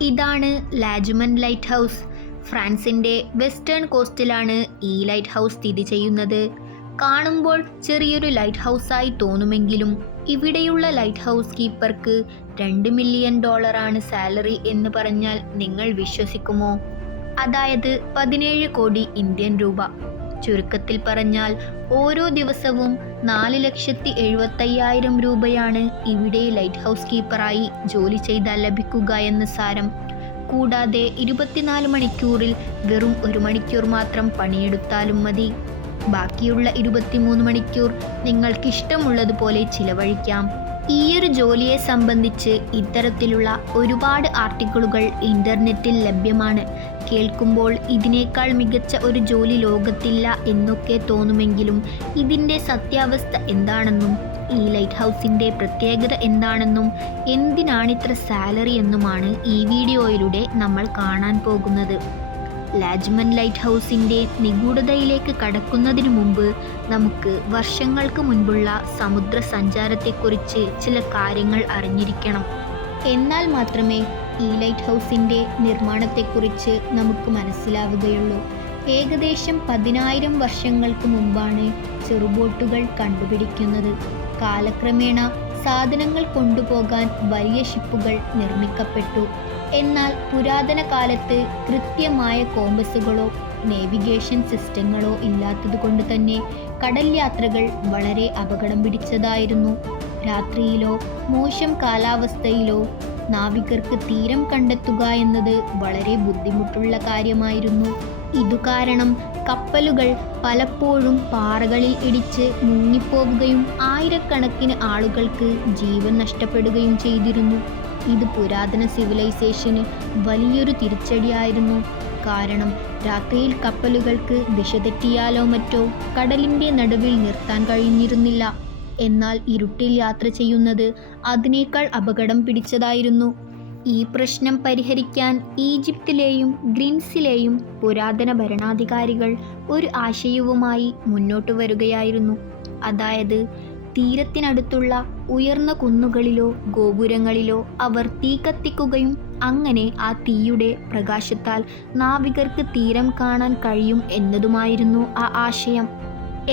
ഇതാണ് La Jument lighthouse ഫ്രാൻസിന്റെ western കോസ്റ്റിലാണ് ഈ ലൈറ്റ് ഹൗസ് സ്ഥിതി ചെയ്യുന്നത്. കാണുമ്പോൾ ചെറിയൊരു ലൈറ്റ് ഹൗസായി തോന്നുമെങ്കിലും ഇവിടെയുള്ള ലൈറ്റ് ഹൗസ് കീപ്പർക്ക് രണ്ട് മില്യൺ ഡോളറാണ് സാലറി എന്ന് പറഞ്ഞാൽ നിങ്ങൾ വിശ്വസിക്കുമോ? അതായത് പതിനേഴ് കോടി ഇന്ത്യൻ രൂപ. ചുരുക്കത്തിൽ പറഞ്ഞാൽ ഓരോ ദിവസവും നാല് ലക്ഷത്തി എഴുപത്തയ്യായിരം രൂപയാണ് ഇവിടെ ലൈറ്റ് ഹൗസ് കീപ്പറായി ജോലി ചെയ്താൽ ലഭിക്കുക എന്ന് സാരം. കൂടാതെ ഇരുപത്തിനാല് മണിക്കൂറിൽ വെറും ഒരു മണിക്കൂർ മാത്രം പണിയെടുത്താലും മതി. ബാക്കിയുള്ള ഇരുപത്തിമൂന്ന് മണിക്കൂർ നിങ്ങൾക്കിഷ്ടമുള്ളതുപോലെ ചിലവഴിക്കാം. ഈയൊരു ജോലിയെ സംബന്ധിച്ച് ഇത്തരത്തിലുള്ള ഒരുപാട് ആർട്ടിക്കിളുകൾ ഇന്റർനെറ്റിൽ ലഭ്യമാണ്. കേൾക്കുമ്പോൾ ഇതിനേക്കാൾ മികച്ച ഒരു ജോലി ലോകത്തില്ല എന്നൊക്കെ തോന്നുമെങ്കിലും ഇതിന്റെ സത്യാവസ്ഥ എന്താണെന്നും ഈ ലൈറ്റ് ഹൗസിന്റെ പ്രത്യേകത എന്താണെന്നും എന്തിനാണിത്ര സാലറി എന്നുമാണ് ഈ വീഡിയോയിലൂടെ നമ്മൾ കാണാൻ പോകുന്നത്. ലാജ്മൻ ലൈറ്റ് ഹൗസിന്റെ നിഗൂഢതയിലേക്ക് കടക്കുന്നതിന് മുമ്പ് നമുക്ക് വർഷങ്ങൾക്ക് മുൻപുള്ള സമുദ്ര സഞ്ചാരത്തെക്കുറിച്ച് ചില കാര്യങ്ങൾ അറിഞ്ഞിരിക്കണം. എന്നാൽ മാത്രമേ ഈ ലൈറ്റ് ഹൗസിന്റെ നിർമ്മാണത്തെക്കുറിച്ച് നമുക്ക് മനസ്സിലാവുകയുള്ളൂ. ഏകദേശം പതിനായിരം വർഷങ്ങൾക്ക് മുമ്പാണ് ചെറുബോട്ടുകൾ കണ്ടുപിടിക്കുന്നത്. കാലക്രമേണ സാധനങ്ങൾ കൊണ്ടുപോകാൻ വലിയ ഷിപ്പുകൾ നിർമ്മിക്കപ്പെട്ടു. എന്നാൽ പുരാതന കാലത്ത് കൃത്യമായ കോമ്പസുകളോ നേവിഗേഷൻ സിസ്റ്റങ്ങളോ ഇല്ലാത്തതുകൊണ്ട് തന്നെ കടൽ യാത്രകൾ വളരെ അപകടം പിടിച്ചതായിരുന്നു. രാത്രിയിലോ മോശം കാലാവസ്ഥയിലോ നാവികർക്ക് തീരം കണ്ടെത്തുക എന്നത് വളരെ ബുദ്ധിമുട്ടുള്ള കാര്യമായിരുന്നു. ഇതുകാരണം കപ്പലുകൾ പലപ്പോഴും പാറകളിൽ ഇടിച്ച് മുങ്ങിപ്പോവുകയും ആയിരക്കണക്കിന് ആളുകൾക്ക് ജീവൻ നഷ്ടപ്പെടുകയും ചെയ്തിരുന്നു. ഇത് പുരാതന സിവിലൈസേഷന് വലിയൊരു തിരിച്ചടിയായിരുന്നു. കാരണം രാത്രിയിൽ കപ്പലുകൾക്ക് ദിശ തെറ്റിയാലോ മറ്റോ കടലിന്റെ നടുവിൽ നിർത്താൻ കഴിഞ്ഞിരുന്നില്ല. എന്നാൽ ഇരുട്ടിൽ യാത്ര ചെയ്യുന്നത് അതിനേക്കാൾ അപകടം പിടിച്ചതായിരുന്നു. ഈ പ്രശ്നം പരിഹരിക്കാൻ ഈജിപ്തിലെയും ഗ്രീൻസിലെയും പുരാതന ഭരണാധികാരികൾ ഒരു ആശയവുമായി മുന്നോട്ട് വരികയായിരുന്നു. അതായത് തീരത്തിനടുത്തുള്ള ഉയർന്ന കുന്നുകളിലോ ഗോപുരങ്ങളിലോ അവർ തീ കത്തിക്കുകയും അങ്ങനെ ആ തീയുടെ പ്രകാശത്താൽ നാവികർക്ക് തീരം കാണാൻ കഴിയും എന്നതുമായിരുന്നു ആ ആശയം.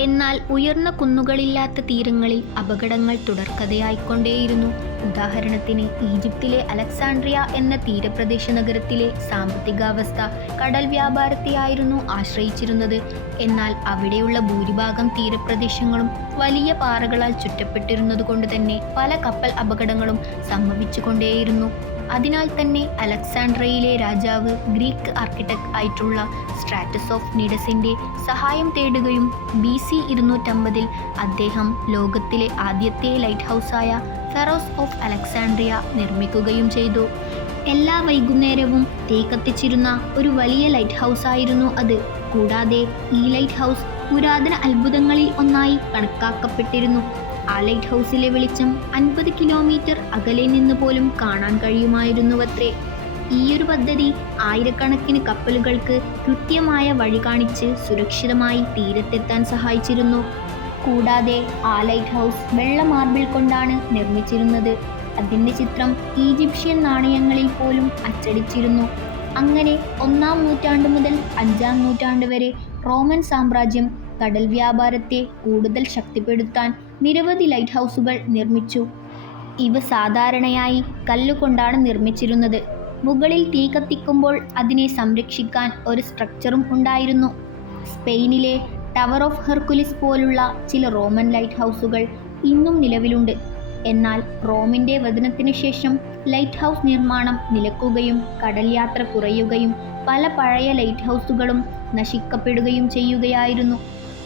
എന്നാൽ ഉയർന്ന കുന്നുകളില്ലാത്ത തീരങ്ങളിൽ അപകടങ്ങൾ തുടർക്കഥയായിക്കൊണ്ടേയിരുന്നു. ഉദാഹരണത്തിന് ഈജിപ്തിലെ അലക്സാണ്ട്രിയ എന്ന തീരപ്രദേശ നഗരത്തിലെ സാമ്പത്തികാവസ്ഥ കടൽ വ്യാപാരത്തെയായിരുന്നു ആശ്രയിച്ചിരുന്നത്. എന്നാൽ അവിടെയുള്ള ഭൂരിഭാഗം തീരപ്രദേശങ്ങളും വലിയ പാറകളാൽ ചുറ്റപ്പെട്ടിരുന്നതുകൊണ്ട് തന്നെ പല കപ്പൽ അപകടങ്ങളും സംഭവിച്ചുകൊണ്ടേയിരുന്നു. അതിനാൽ തന്നെ അലക്സാണ്ട്രയിലെ രാജാവ് ഗ്രീക്ക് ആർക്കിടെക്ട് ആയിട്ടുള്ള സ്ട്രാറ്റസ് ഓഫ് നിഡസിന്റെ സഹായം തേടുകയും ബി സി ഇരുന്നൂറ്റമ്പതിൽ അദ്ദേഹം ലോകത്തിലെ ആദ്യത്തെ ലൈറ്റ് ഹൗസായ ഫെറോസ് ഓഫ് അലക്സാണ്ട്രിയ നിർമ്മിക്കുകയും ചെയ്തു. എല്ലാ വൈകുന്നേരവും തീ കത്തിച്ചിരുന്ന ഒരു വലിയ ലൈറ്റ് ഹൗസ് ആയിരുന്നു അത്. കൂടാതെ ഈ ലൈറ്റ് ഹൗസ് പുരാതന അത്ഭുതങ്ങളിൽ ഒന്നായി കണക്കാക്കപ്പെട്ടിരുന്നു. ആ ലൈറ്റ് ഹൗസിലെ വെളിച്ചം അൻപത് കിലോമീറ്റർ അകലെ നിന്ന് പോലും കാണാൻ കഴിയുമായിരുന്നുവത്രേ. ഈയൊരു പദ്ധതി ആയിരക്കണക്കിന് കപ്പലുകൾക്ക് കൃത്യമായ വഴി കാണിച്ച് സുരക്ഷിതമായി തീരത്തെത്താൻ സഹായിച്ചിരുന്നു. കൂടാതെ ആ ലൈറ്റ് ഹൗസ് വെള്ള മാർബിൾ കൊണ്ടാണ് നിർമ്മിച്ചിരുന്നത്. അതിന്റെ ചിത്രം ഈജിപ്ഷ്യൻ നാണയങ്ങളിൽ പോലും അച്ചടിച്ചിരുന്നു. അങ്ങനെ ഒന്നാം നൂറ്റാണ്ട് മുതൽ അഞ്ചാം നൂറ്റാണ്ട് വരെ റോമൻ സാമ്രാജ്യം കടൽ വ്യാപാരത്തെ കൂടുതൽ ശക്തിപ്പെടുത്താൻ നിരവധി ലൈറ്റ് ഹൗസുകൾ നിർമ്മിച്ചു. ഇവ സാധാരണയായി കല്ലുകൊണ്ടാണ് നിർമ്മിച്ചിരുന്നത്. മുകളിൽ തീ കത്തിക്കുമ്പോൾ അതിനെ സംരക്ഷിക്കാൻ ഒരു സ്ട്രക്ചറും ഉണ്ടായിരുന്നു. സ്പെയിനിലെ ടവർ ഓഫ് ഹെർക്കുലിസ് പോലുള്ള ചില റോമൻ ലൈറ്റ് ഹൗസുകൾ ഇന്നും നിലവിലുണ്ട്. എന്നാൽ റോമിന്റെ വചനത്തിന് ശേഷം ലൈറ്റ് ഹൗസ് നിർമ്മാണം നിലക്കുകയും കടൽ യാത്ര കുറയുകയും പല പഴയ ലൈറ്റ് ഹൗസുകളും നശിക്കപ്പെടുകയും ചെയ്യുകയായിരുന്നു.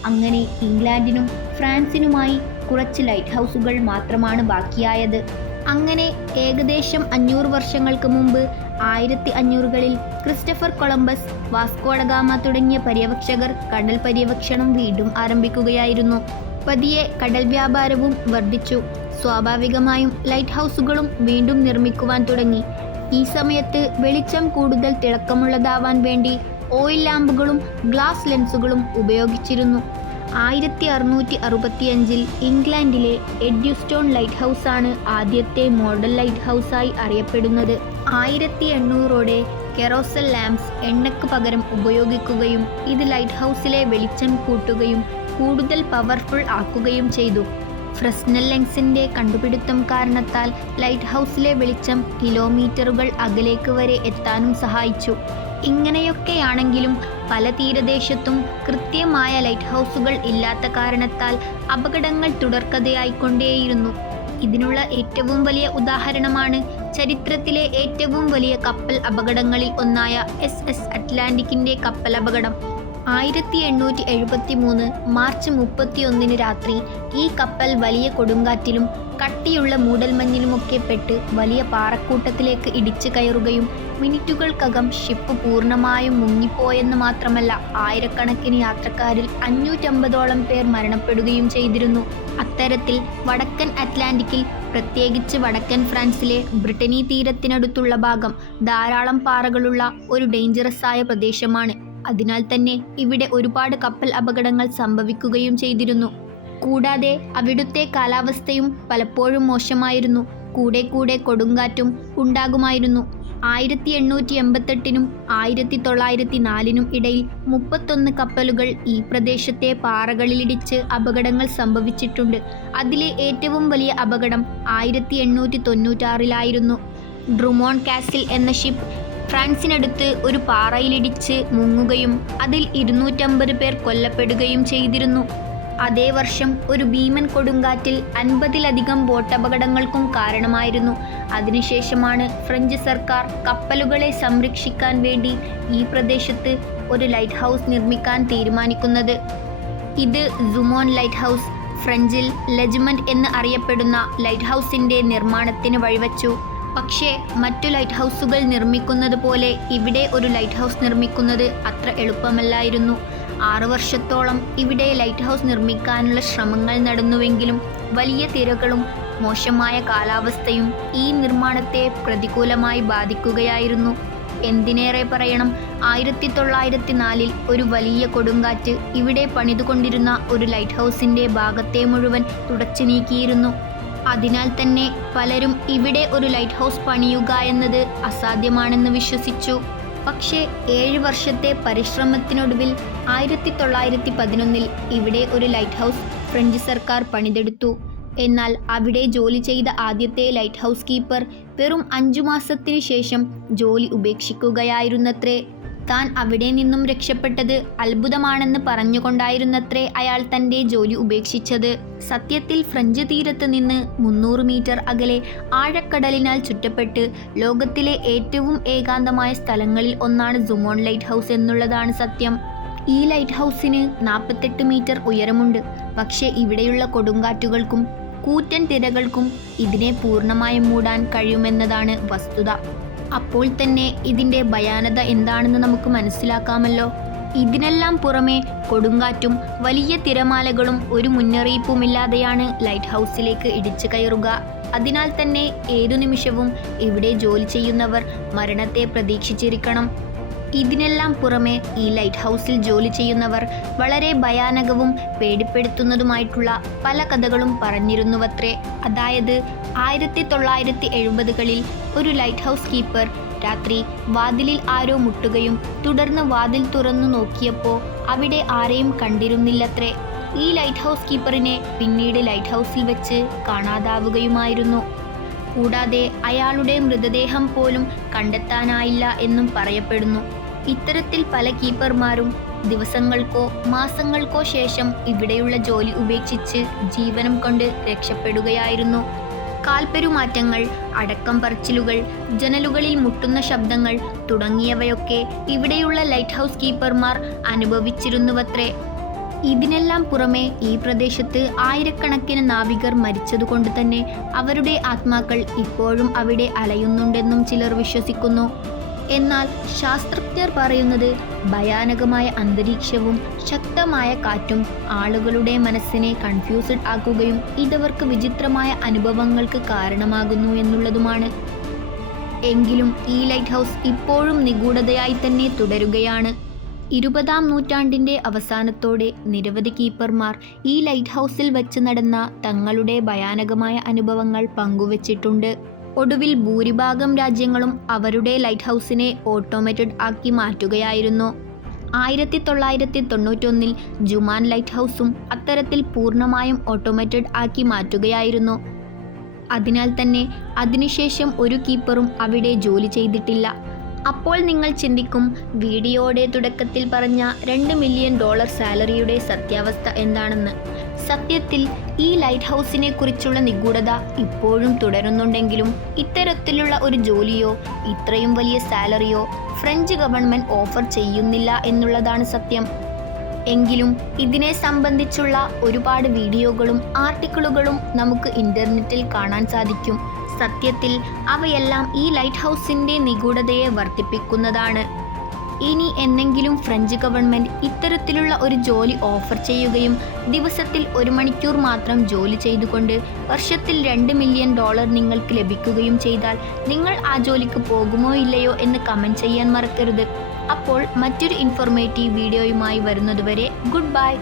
അങ്ങനെ ഇംഗ്ലണ്ടിനും ഫ്രാൻസിനുമായി കുറച്ച് ലൈറ്റ് ഹൗസുകൾ മാത്രമാണ് ബാക്കിയായത്. അങ്ങനെ ഏകദേശം അഞ്ഞൂറ് വർഷങ്ങൾക്ക് മുമ്പ് ആയിരത്തി അഞ്ഞൂറുകളിൽ ക്രിസ്റ്റഫർ കൊളംബസ് വാസ്കോഡഗാമ തുടങ്ങിയ പര്യവേക്ഷകർ കടൽ പര്യവേക്ഷണം വീണ്ടും ആരംഭിക്കുകയായിരുന്നു. പതിയെ കടൽ വ്യാപാരവും വർദ്ധിച്ചു. സ്വാഭാവികമായും ലൈറ്റ് ഹൗസുകളും വീണ്ടും നിർമ്മിക്കുവാൻ തുടങ്ങി. ഈ സമയത്ത് വെളിച്ചം കൂടുതൽ തിളക്കമുള്ളതാവാൻ വേണ്ടി ഓയിൽ ലാമ്പുകളും ഗ്ലാസ് ലെൻസുകളും ഉപയോഗിച്ചിരുന്നു. ആയിരത്തി അറുന്നൂറ്റി അറുപത്തിയഞ്ചിൽ ഇംഗ്ലണ്ടിലെ എഡ്യൂസ്റ്റോൺ ലൈറ്റ് ഹൗസാണ് ആദ്യത്തെ മോഡൽ ലൈറ്റ് ഹൗസായി അറിയപ്പെടുന്നത്. ആയിരത്തി എണ്ണൂറോടെ കെറോസൽ ലാംപ്സ് എണ്ണയ്ക്ക് പകരം ഉപയോഗിക്കുകയും ഇത് ലൈറ്റ് ഹൗസിലെ വെളിച്ചം കൂട്ടുകയും കൂടുതൽ പവർഫുൾ ആക്കുകയും ചെയ്തു. ഫ്രസ്നൽ ലെങ്സിന്റെ കണ്ടുപിടുത്തം കാരണത്താൽ ലൈറ്റ് ഹൗസിലെ വെളിച്ചം കിലോമീറ്ററുകൾ അകലേക്ക് വരെ എത്താനും സഹായിച്ചു. ഇങ്ങനെയൊക്കെയാണെങ്കിലും പല തീരദേശത്തും കൃത്യമായ ലൈറ്റ് ഹൗസുകൾ ഇല്ലാത്ത കാരണത്താൽ അപകടങ്ങൾ തുടർക്കഥയായിക്കൊണ്ടേയിരുന്നു. ഇതിനുള്ള ഏറ്റവും വലിയ ഉദാഹരണമാണ് ചരിത്രത്തിലെ ഏറ്റവും വലിയ കപ്പൽ അപകടങ്ങളിൽ ഒന്നായ എസ് എസ് അറ്റ്ലാന്റിക്കിന്റെ കപ്പൽ അപകടം. ആയിരത്തി എണ്ണൂറ്റി എഴുപത്തി മൂന്ന് മാർച്ച് മുപ്പത്തിയൊന്നിന് രാത്രി ഈ കപ്പൽ വലിയ കൊടുങ്കാറ്റിലും കട്ടിയുള്ള മൂടൽമഞ്ഞിലുമൊക്കെ പെട്ട് വലിയ പാറക്കൂട്ടത്തിലേക്ക് ഇടിച്ചു കയറുകയും മിനിറ്റുകൾക്കകം ഷിപ്പ് പൂർണമായും മുങ്ങിപ്പോയെന്ന് മാത്രമല്ല ആയിരക്കണക്കിന് യാത്രക്കാരിൽ അഞ്ഞൂറ്റമ്പതോളം പേർ മരണപ്പെടുകയും ചെയ്തിരുന്നു. അത്തരത്തിൽ വടക്കൻ അറ്റ്ലാന്റിക്കിൽ പ്രത്യേകിച്ച് വടക്കൻ ഫ്രാൻസിലെ ബ്രിട്ടനി തീരത്തിനടുത്തുള്ള ഭാഗം ധാരാളം പാറകളുള്ള ഒരു ഡേഞ്ചറസ് ആയ പ്രദേശമാണ്. അതിനാൽ തന്നെ ഇവിടെ ഒരുപാട് കപ്പൽ അപകടങ്ങൾ സംഭവിക്കുകയും ചെയ്തിരുന്നു. കൂടാതെ അവിടുത്തെ കാലാവസ്ഥയും പലപ്പോഴും മോശമായിരുന്നു. കൂടെ കൂടെ കൊടുങ്കാറ്റും ഉണ്ടാകുമായിരുന്നു. ആയിരത്തി എണ്ണൂറ്റി എൺപത്തെട്ടിനും ആയിരത്തി തൊള്ളായിരത്തി നാലിനും ഇടയിൽ മുപ്പത്തൊന്ന് കപ്പലുകൾ ഈ പ്രദേശത്തെ പാറകളിലിടിച്ച് അപകടങ്ങൾ സംഭവിച്ചിട്ടുണ്ട്. അതിലെ ഏറ്റവും വലിയ അപകടം ആയിരത്തി എണ്ണൂറ്റി തൊണ്ണൂറ്റാറിലായിരുന്നു ഡ്രുമോൺ കാസിൽ എന്ന ഷിപ്പ് ഫ്രാൻസിനടുത്ത് ഒരു പാറയിലിടിച്ച് മുങ്ങുകയും അതിൽ ഇരുന്നൂറ്റമ്പത് പേർ കൊല്ലപ്പെടുകയും ചെയ്തിരുന്നു. അതേ വർഷം ഒരു ഭീമൻ കൊടുങ്കാറ്റിൽ അൻപതിലധികം ബോട്ടപകടങ്ങൾക്കും കാരണമായിരുന്നു. അതിനുശേഷമാണ് ഫ്രഞ്ച് സർക്കാർ കപ്പലുകളെ സംരക്ഷിക്കാൻ വേണ്ടി ഈ പ്രദേശത്ത് ഒരു ലൈറ്റ് ഹൗസ് നിർമ്മിക്കാൻ തീരുമാനിക്കുന്നത്. ഇത് സുമോൻ ലൈറ്റ് ഹൗസ് ഫ്രഞ്ചിൽ ലജ്മന്റ് എന്ന് അറിയപ്പെടുന്ന ലൈറ്റ് ഹൗസിന്റെ നിർമ്മാണത്തിന് വഴിവെച്ചു. പക്ഷേ മറ്റു ലൈറ്റ് ഹൗസുകൾ നിർമ്മിക്കുന്നത് പോലെ ഇവിടെ ഒരു ലൈറ്റ് ഹൗസ് നിർമ്മിക്കുന്നത് അത്ര എളുപ്പമല്ലായിരുന്നു. ആറു വർഷത്തോളം ഇവിടെ ലൈറ്റ് ഹൗസ് നിർമ്മിക്കാനുള്ള ശ്രമങ്ങൾ നടന്നുവെങ്കിലും വലിയ തിരകളും മോശമായ കാലാവസ്ഥയും ഈ നിർമ്മാണത്തെ പ്രതികൂലമായി ബാധിക്കുകയായിരുന്നു. എന്തിനേറെ പറയണം ആയിരത്തി തൊള്ളായിരത്തി നാലിൽ ഒരു വലിയ കൊടുങ്കാറ്റ് ഇവിടെ പണിതുകൊണ്ടിരുന്ന ഒരു ലൈറ്റ് ഹൗസിന്റെ ഭാഗത്തെ മുഴുവൻ തുടച്ചു നീക്കിയിരുന്നു. അതിനാൽ തന്നെ പലരും ഇവിടെ ഒരു ലൈറ്റ് ഹൗസ് പണിയുക എന്നത് അസാധ്യമാണെന്ന് വിശ്വസിച്ചു. പക്ഷേ ഏഴ് വർഷത്തെ പരിശ്രമത്തിനൊടുവിൽ ആയിരത്തി തൊള്ളായിരത്തി പതിനൊന്നിൽ ഇവിടെ ഒരു ലൈറ്റ് ഹൗസ് ഫ്രഞ്ച് സർക്കാർ പണിതെടുത്തു. എന്നാൽ അവിടെ ജോലി ചെയ്ത ആദ്യത്തെ ലൈറ്റ് ഹൗസ് കീപ്പർ വെറും അഞ്ചു മാസത്തിനു ശേഷം ജോലി ഉപേക്ഷിക്കുകയായിരുന്നത്രേ. താൻ അവിടെ നിന്നും രക്ഷപ്പെട്ടത് അത്ഭുതമാണെന്ന് പറഞ്ഞുകൊണ്ടായിരുന്നത്രേ അയാൾ തന്റെ ജോലി ഉപേക്ഷിച്ചത്. സത്യത്തിൽ ഫ്രഞ്ച് തീരത്ത് നിന്ന് മുന്നൂറ് മീറ്റർ അകലെ ആഴക്കടലിനാൽ ചുറ്റപ്പെട്ട് ലോകത്തിലെ ഏറ്റവും ഏകാന്തമായ സ്ഥലങ്ങളിൽ ഒന്നാണ് സുമോൺ ലൈറ്റ് ഹൗസ് എന്നുള്ളതാണ് സത്യം. ഈ ലൈറ്റ് ഹൗസിന് നാൽപ്പത്തെട്ട് മീറ്റർ ഉയരമുണ്ട്. പക്ഷേ ഇവിടെയുള്ള കൊടുങ്കാറ്റുകൾക്കും കൂറ്റൻ തിരകൾക്കും ഇതിനെ പൂർണമായും മൂടാൻ കഴിയുമെന്നതാണ് വസ്തുത. അപ്പോൾ തന്നെ ഇതിന്റെ ഭയാനത എന്താണെന്ന് നമുക്ക് മനസ്സിലാക്കാമല്ലോ. ഇതിനെല്ലാം പുറമെ കൊടുങ്കാറ്റും വലിയ തിരമാലകളും ഒരു മുന്നറിയിപ്പുമില്ലാതെയാണ് ലൈറ്റ് ഹൗസിലേക്ക് ഇടിച്ചു കയറുക. അതിനാൽ തന്നെ ഏതു നിമിഷവും ഇവിടെ ജോലി ചെയ്യുന്നവർ മരണത്തെ പ്രതീക്ഷിച്ചിരിക്കണം. ഇതിനെല്ലാം പുറമെ ഈ ലൈറ്റ് ഹൗസിൽ ജോലി ചെയ്യുന്നവർ വളരെ ഭയാനകവും പേടിപ്പെടുത്തുന്നതുമായിട്ടുള്ള പല കഥകളും പറഞ്ഞിരുന്നുവത്രേ. അതായത് ആയിരത്തി തൊള്ളായിരത്തി എഴുപതുകളിൽ ഒരു ലൈറ്റ് ഹൗസ് കീപ്പർ രാത്രി വാതിലിൽ ആരോ മുട്ടുകയും തുടർന്ന് വാതിൽ തുറന്നു നോക്കിയപ്പോൾ അവിടെ ആരെയും കണ്ടിരുന്നില്ലത്രേ. ഈ ലൈറ്റ് ഹൗസ് കീപ്പറിനെ പിന്നീട് ലൈറ്റ് ഹൗസിൽ വെച്ച് കാണാതാവുകയുമായിരുന്നു. കൂടാതെ അയാളുടെ മൃതദേഹം പോലും കണ്ടെത്താനായില്ല എന്നും പറയപ്പെടുന്നു. ഇത്തരത്തിൽ പല കീപ്പർമാരും ദിവസങ്ങൾക്കോ മാസങ്ങൾക്കോ ശേഷം ഇവിടെയുള്ള ജോലി ഉപേക്ഷിച്ച് ജീവനം കൊണ്ട് രക്ഷപ്പെടുകയായിരുന്നു. കാൽപ്പെരുമാറ്റങ്ങൾ അടക്കം പറച്ചിലുകൾ ജനലുകളിൽ മുട്ടുന്ന ശബ്ദങ്ങൾ തുടങ്ങിയവയൊക്കെ ഇവിടെയുള്ള ലൈറ്റ് ഹൗസ് കീപ്പർമാർ അനുഭവിച്ചിരുന്നുവത്രേ. ഇതിനെല്ലാം പുറമെ ഈ പ്രദേശത്ത് ആയിരക്കണക്കിന് നാവികർ മരിച്ചതുകൊണ്ട് തന്നെ അവരുടെ ആത്മാക്കൾ ഇപ്പോഴും അവിടെ അലയുന്നുണ്ടെന്നും ചിലർ വിശ്വസിക്കുന്നു. എന്നാൽ ശാസ്ത്രജ്ഞർ പറയുന്നത് ഭയാനകമായ അന്തരീക്ഷവും ശക്തമായ കാറ്റും ആളുകളുടെ മനസ്സിനെ കൺഫ്യൂസ്ഡ് ആക്കുകയും ഇതവർക്ക് വിചിത്രമായ അനുഭവങ്ങൾക്ക് കാരണമാകുന്നു എന്നുള്ളതുമാണ്. എങ്കിലും ഈ ലൈറ്റ് ഹൗസ് ഇപ്പോഴും നിഗൂഢതയായി തന്നെ തുടരുകയാണ്. ഇരുപതാം നൂറ്റാണ്ടിന്റെ അവസാനത്തോടെ നിരവധി കീപ്പർമാർ ഈ ലൈറ്റ് ഹൗസിൽ വെച്ച് നടന്ന തങ്ങളുടെ ഭയാനകമായ അനുഭവങ്ങൾ പങ്കുവച്ചിട്ടുണ്ട്. ഒടുവിൽ ഭൂരിഭാഗം രാജ്യങ്ങളും അവരുടെ ലൈറ്റ് ഹൗസിനെ ഓട്ടോമേറ്റഡ് ആക്കി മാറ്റുകയായിരുന്നു. ആയിരത്തി തൊള്ളായിരത്തി തൊണ്ണൂറ്റൊന്നിൽ ജുമാൻ ലൈറ്റ് ഹൗസും അത്തരത്തിൽ പൂർണമായും ഓട്ടോമേറ്റഡ് ആക്കി മാറ്റുകയായിരുന്നു. അതിനാൽ തന്നെ അതിനുശേഷം ഒരു കീപ്പറും അവിടെ ജോലി ചെയ്തിട്ടില്ല. അപ്പോൾ നിങ്ങൾ ചിന്തിക്കും വീഡിയോയുടെ തുടക്കത്തിൽ പറഞ്ഞ രണ്ട് മില്യൺ ഡോളർ സാലറിയുടെ സത്യാവസ്ഥ എന്താണെന്ന്. സത്യത്തിൽ ഈ ലൈറ്റ് ഹൗസിനെ കുറിച്ചുള്ള നിഗൂഢത ഇപ്പോഴും തുടരുന്നുണ്ടെങ്കിലും ഇത്തരത്തിലുള്ള ഒരു ജോലിയോ ഇത്രയും വലിയ സാലറിയോ ഫ്രഞ്ച് ഗവൺമെന്റ് ഓഫർ ചെയ്യുന്നില്ല എന്നുള്ളതാണ് സത്യം. എങ്കിലും ഇതിനെ സംബന്ധിച്ചുള്ള ഒരുപാട് വീഡിയോകളും ആർട്ടിക്കിളുകളും നമുക്ക് ഇന്റർനെറ്റിൽ കാണാൻ സാധിക്കും. സത്യത്തിൽ അവയെല്ലാം ഈ ലൈറ്റ് ഹൗസിന്റെ നിഗൂഢതയെ വർദ്ധിപ്പിക്കുന്നതാണ്. ഇനി എന്നെങ്കിലും ഫ്രഞ്ച് ഗവൺമെന്റ് ഇത്തരത്തിലുള്ള ഒരു ജോലി ഓഫർ ചെയ്യുകയും ദിവസത്തിൽ ഒരു മണിക്കൂർ മാത്രം ജോലി ചെയ്തുകൊണ്ട് വർഷത്തിൽ രണ്ട് മില്യൺ ഡോളർ നിങ്ങൾക്ക് ലഭിക്കുകയും ചെയ്താൽ നിങ്ങൾ ആ ജോലിക്ക് പോകുമോ ഇല്ലയോ എന്ന് കമന്റ് ചെയ്യാൻ മറക്കരുത്. അപ്പോൾ മറ്റൊരു ഇൻഫോർമേറ്റീവ് വീഡിയോയുമായി വരുന്നതുവരെ ഗുഡ് ബൈ.